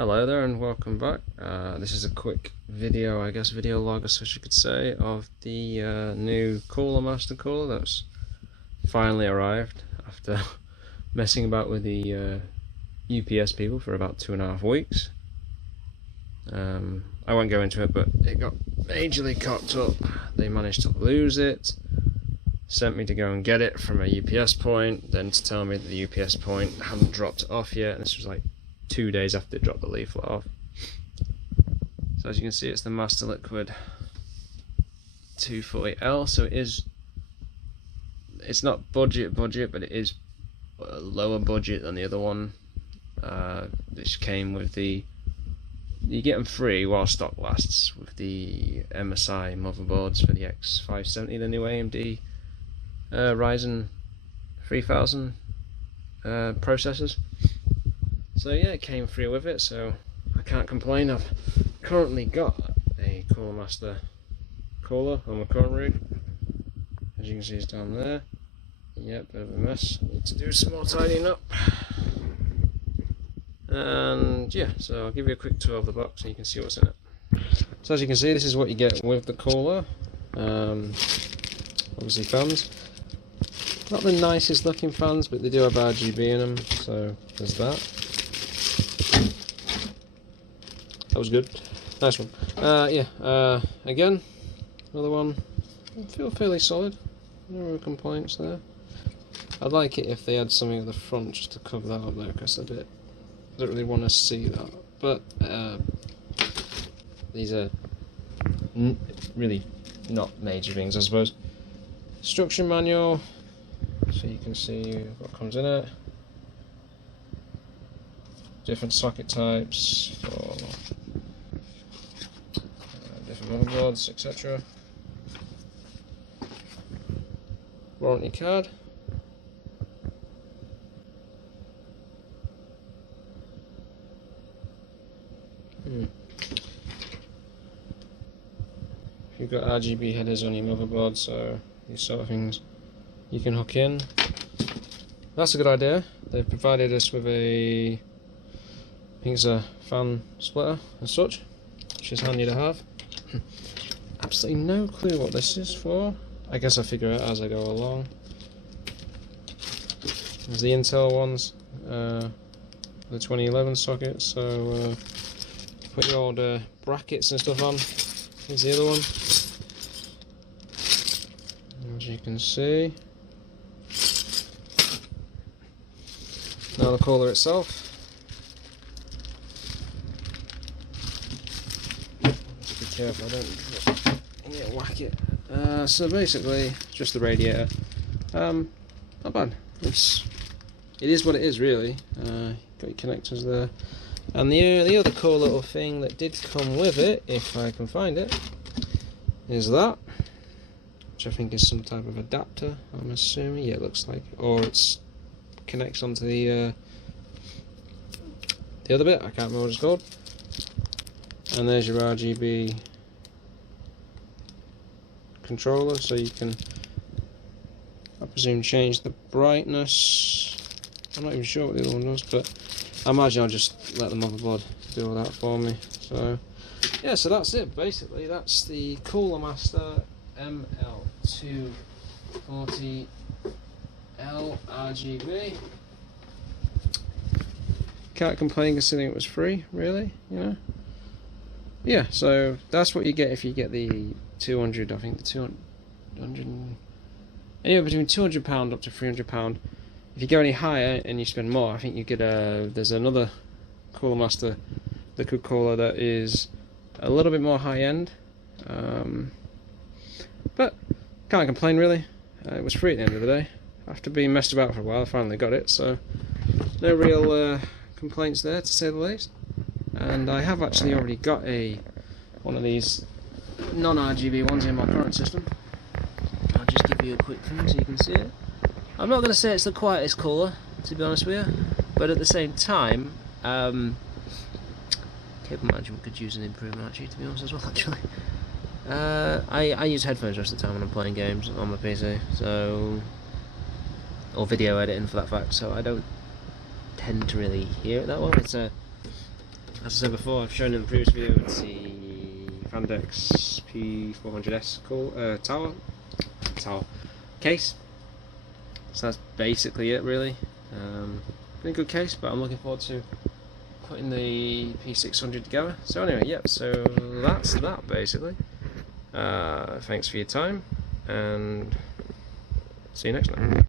Hello there and welcome back. This is a quick video, I guess video log, as you could say, of the new Cooler Master cooler that's finally arrived after messing about with the UPS people for about 2.5 weeks. I won't go into it, but it got majorly cocked up. They managed to lose it, sent me to go and get it from a UPS point, then to tell me that the UPS point hadn't dropped it off yet, and this was like 2 days after it dropped the leaflet off. So as you can see, it's the Master Liquid 240L, so it's not budget, but it is a lower budget than the other one. This came with you get them free while stock lasts with the MSI motherboards for the X570, the new AMD Ryzen 3000 processors. So yeah, it came free with it, so I can't complain. I've currently got a Cooler Master cooler on my current rig. As you can see, it's down there. Yep, bit of a mess. Need to do some more tidying up. And yeah, so I'll give you a quick tour of the box so you can see what's in it. So as you can see, this is what you get with the cooler. Obviously fans. Not the nicest looking fans, but they do have RGB in them, so there's that. That was good. Nice one. Again, another one. I feel fairly solid. No real complaints there. I'd like it if they had something at the front just to cover that up there, because I don't really want to see that. But these are really not major things, I suppose. Instruction manual, so you can see what comes in it. Different socket types for different motherboards, etc. Warranty card. You've got RGB headers on your motherboard, so these sort of things you can hook in. That's a good idea. They've provided us with I think it's a fan splitter as such, which is handy to have. Absolutely no clue what this is for. I guess I'll figure it out as I go along. There's the Intel ones, the 2011 sockets, so put your old brackets and stuff on. Here's the other one. As you can see. Now the cooler itself. Be careful, I don't whack it. So basically, just the radiator. Not bad. It is what it is, really. Got your connectors there, and the other cool little thing that did come with it, if I can find it, is that, which I think is some type of adapter. I'm assuming, yeah, it looks like, or it's connects onto the other bit. I can't remember what it's called. And there's your RGB controller, so you can, I presume, change the brightness. I'm not even sure what the other one does, but I imagine I'll just let the motherboard do all that for me. So yeah, so that's it basically. That's the Cooler Master ML240L RGB. Can't complain considering it was free, really, you know. Yeah, so that's what you get if you get the 200, I think the 200, anywhere between £200 up to £300. If you go any higher and you spend more, I think you get there's another Cooler Master liquid cooler that is a little bit more high end, but can't complain really. It was free at the end of the day. After being messed about for a while, I finally got it, so no real complaints there, to say the least. And I have actually already got one of these non-RGB ones in my current system. I'll just give you a quick thing so you can see it. I'm not going to say it's the quietest cooler, to be honest with you, but at the same time, cable management could use an improvement actually, to be honest as well, actually. I use headphones most of the time when I'm playing games on my PC, so, or video editing for that fact, so I don't tend to really hear it that well. It's As I said before, I've shown in the previous video, it's the Vandex P400S tower case. So that's basically it, really. Been a good case, but I'm looking forward to putting the P600 together. So anyway, yep, so that's that basically. Thanks for your time, and see you next time.